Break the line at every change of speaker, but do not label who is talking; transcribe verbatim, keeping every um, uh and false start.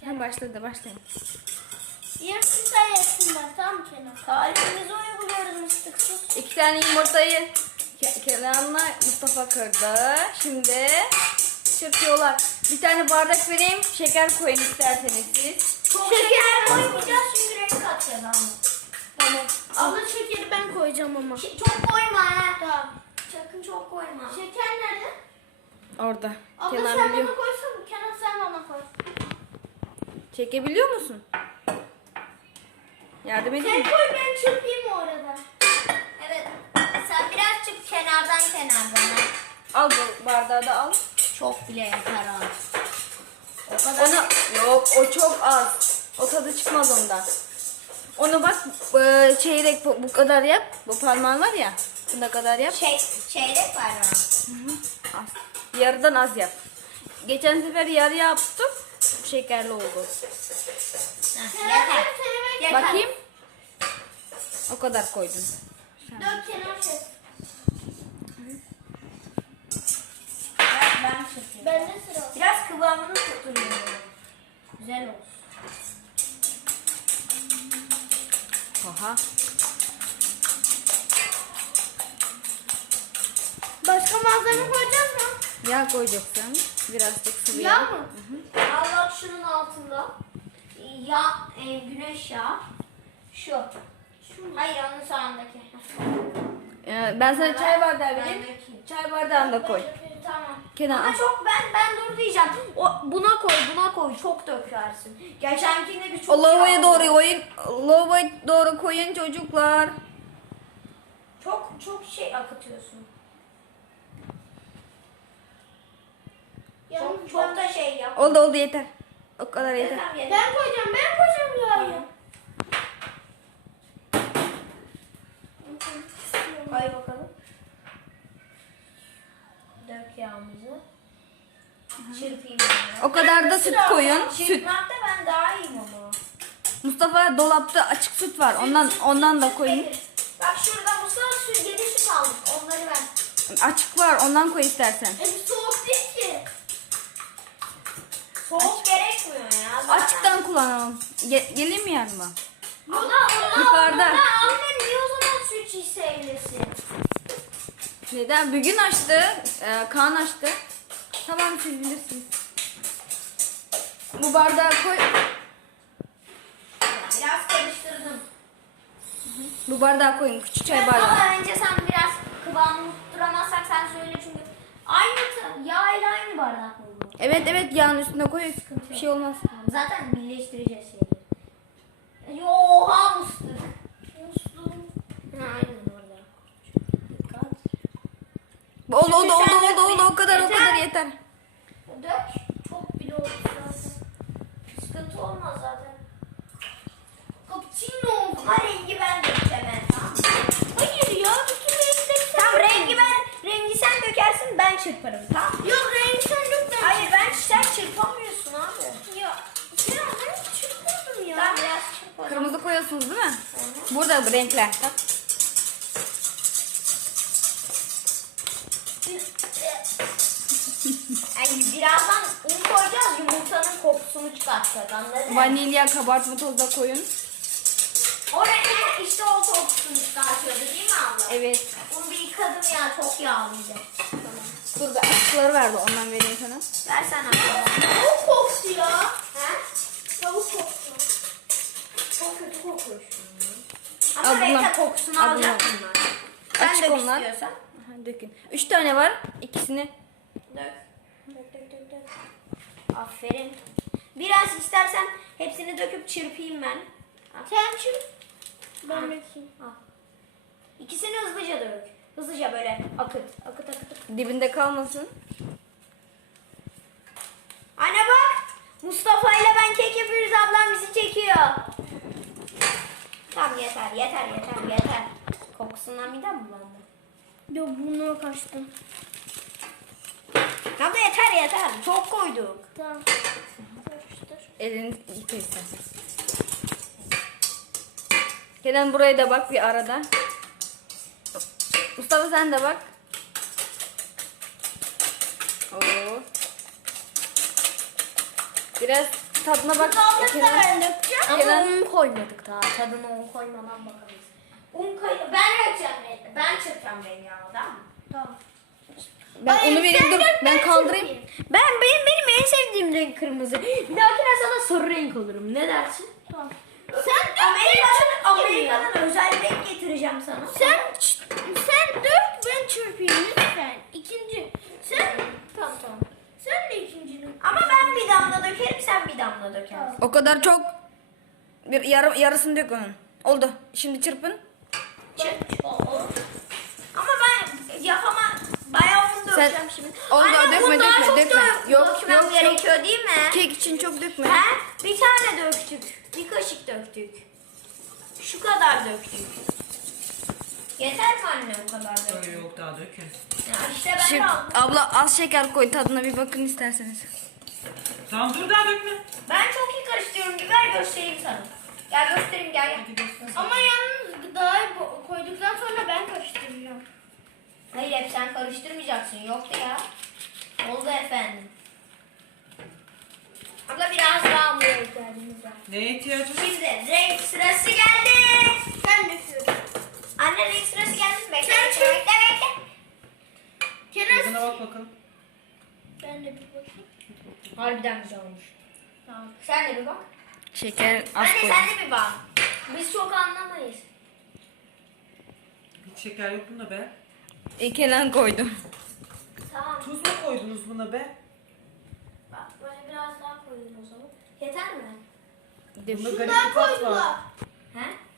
Ha, başladı başlayın.
Yarısı sayesinde tam Kenan. Tarifimizi uyguluyoruz mıstıksız.
İki tane yumurtayı Ke- Kenan'la Mustafa kırdı. Şimdi çırpıyorlar. Bir tane bardak vereyim. Şeker koyun isterseniz siz.
Çok şeker koymayacağız çünkü renk katacağız ama.
Tamam.
Ama şekeri ben koyacağım ama. Şey, çok koyma ha. Tamam. Sakın çok koyma. Şeker nerede?
Orada.
Abla
Kenan
sen
biliyor.
bana koysana. Kenan sen bana koy.
Çekebiliyor musun? Yardım edeyim
Sen
mi?
koy ben çırpayım o arada. Evet. Sen biraz çık kenardan kenardan.
Al bu bardağı da al.
Çok bile yeter abi. O kadar.
Ona yok o çok az. O tadı çıkmaz ondan. Onu bak e, çeyrek bu, bu kadar yap. Bu parmağın var ya. Buna kadar yap.
Şey, çeyrek var mı?
Az. Yarıdan az yap. Geçen sefer yarı yaptım. Şekerli oldu.
Heh, yeter. yeter.
Bakayım. O kadar koydum.
Dört kenar şey. Ben, ben çırpayım. Bende sıra. Biraz kıvamını tutturuyorum. Güzel olsun.
Oha.
Başka malzeme koyacağız mı?
Yağ koyacaksın. Birazcık sıvı
Yağ
yağ.
mı? Al bak şunun altında. Yağ, e, güneş yağı. Şu. Şu. Hayır onun sağındaki.
Ee, ben sana çay bardağı
Ben
vereyim.
dökeyim.
Çay bardağını da koy.
Tamam.
Kenan
Ama
al.
çok ben ben dur diyeceğim. O, buna koy, buna koy. Çok dökersin. Geçenkinde bir çok
O lavaboya
yağ
doğru
oldu.
koyun. Lavaboya doğru koyun çocuklar.
Çok çok şey akıtıyorsun. Çok, çok da şey yap.
Oldu oldu yeter. O kadar yeter.
Ben koyacağım, ben koyacağım yağı. Koy bakalım. Dök yağımızı. Çırpayım bunu.
O kadar da süt koyun. Süt.
Çırpmakta ben daha iyiyim ama.
Mustafa dolapta açık süt var. Ondan ondan da koyun.
Bak şurada Mustafa süt yedi süt aldık. Onları ver.
Açık var. Ondan koy istersen.
E bu soğuk değil ki. Soğuk gerekmiyor ya. zaten.
Açıktan kullanalım. Ge- geleyim mi yanıma?
Ama ama
Yukarıda.
ama annem niye o zaman süt çiğ eylesin?
Neden? Bugün açtı. Ee, Kaan açtı. Tamam siz bilirsiniz. Bu bardağı koy.
Biraz karıştırdım.
Bu bardağı koyun. Küçük çay bardağı.
Ama önce sen biraz kıvamını tutturamazsak sen söyle çünkü aynı t- yağ ile aynı bardak oldu.
Evet evet yağın üstüne koy. Bir şey olmaz.
Zaten birleştireceğiz şeyleri. Oha musluk. Musluk. Ha, aynen orada. Dikkat.
Oldu oldu
Şimdi
oldu
sen
oldu oldu. O kadar o
yeter.
kadar yeter.
Dök. Çok bile oldu zaten. Sıkıntı olmaz zaten. Cappuccino. Ama rengi ben dökeceğim ben, tamam mı? Hayır ya, bütün rengi de sen. Tamam, rengi ben, rengi sen dökersin, ben çırparım, tamam mı? Yok, rengi sen dök, ben. Hayır, ben sen çırpamıyorsun abi. Ya, ya ben çırpıyordum ya. Tamam, biraz çırpalım.
Kırmızı koyuyorsunuz değil mi? Burada bu renkler. Bak.
Yani birazdan un koyacağız, yumurtanın kokusunu çıkartacağız, anladın mı?
Vanilya, kabartma tozu da koyun.
O renk işte o kokusunu çıkartıyordu değil mi abla?
Evet.
Bunu bir yıkadım ya, çok yağlıydı.
Burada açıkları vardı. Ondan vereyim sana.
Versene abla. Tavuk koktu ya. He? Tavuk koktu. Çok kötü kokuyor şu an. Ama
Al bunlar.
renkte kokusunu
Al
alacak
bunlar.
bunlar. Sen
Açık
dök
onlar.
istiyorsan.
Aha, dökün. Üç tane var. İkisini.
Dök. Dök dök dök dök. Aferin. Biraz istersen hepsini döküp çırpayım ben. Al. Sen çırp. Ben dökeyim. Al. İkisini hızlıca dök. Hızlıca böyle akıt. Akıt akıt akıt.
Dibinde kalmasın.
Anne bak. Mustafa ile ben kek yapıyoruz. Ablam bizi çekiyor. Tamam yeter yeter yeter yeter. Kokusundan midem bulandı. Yok bunu kaçtı. Abla yeter yeter. Çok koyduk. Tamam.
Elini yıka istersen. Kenan buraya da bak bir arada. Mustafa sen de bak. Oo. Biraz tadına bak.
Kaldık da
Kenan.
ben dökeceğim. Ama
Kenan-
un koymadık daha. Tadına un koymadan bakarız. Un koy. Ben yapacağım. Ben çırpacağım beni ya. Tamam mı? Tamam.
Ben
Hayır,
onu vereyim
sen
dur.
dök,
Ben kaldırayım.
çırpayım. Ben benim benim en sevdiğim renk kırmızı. Bir dahakine sana sarı renk alırım. Ne dersin? Tamam. Sen dök. Amerika'dan, Amerika'dan özel renk getireceğim sana. Sen sen dök ben çırpayım lütfen. İkinci. Sen tamam tamam. Sen de ikincini. Ama ben bir damla dökerim sen bir damla dökersin.
O kadar çok. Bir yarı, yarısını dök onun. Oldu. Şimdi çırpın.
Çırp. Ama ben yapamam. Bayağı un
Sen-
dökeceğim şimdi.
Oldu,
Anne,
dökme,
un daha
dökme,
çok
dökme.
dök-
Yok,
dökmem
yok, yok.
gerekiyor değil mi?
Kek için çok dökme.
He? Bir tane döktük. Bir kaşık döktük. Şu kadar döktük. Yeter mi anne o kadar
Yok
döktük?
yok daha dökün.
Ya işte ben
Şimdi
de aldım.
abla az şeker koy tadına bir bakın isterseniz.
Tamam dur daha dökme.
Ben çok iyi karıştırıyorum. Biber göstereyim sana. Gel göstereyim gel gel.
Hadi göster.
Ama yalnız gıdayı koyduktan sonra ben karıştıracağım. Hayır hep sen karıştırmayacaksın. Yoktu ya. Oldu efendim. Abla biraz daha hamura ihtiyacımız var.
Neye ihtiyacın var?
Şimdi renk sırası geldi. Sen döküyorsun. Anne renk sırası geldi mi? Bekle,
Sen
bekle,
çırp.
bekle, bekle.
Tadına bak bakalım.
Ben de bir bakayım. Harbiden güzel olmuş. Tamam. Sen de bir bak.
Şeker az
Anne
koy.
sen de bir bak. Biz çok anlamayız.
Hiç şeker yok bunda be.
E, Kenan koydu.
Tamam.
Tuz mu koydunuz buna be?
Bak böyle biraz daha koyayım o zaman. Yeter mi?
Bunda garip bir tat var.
He?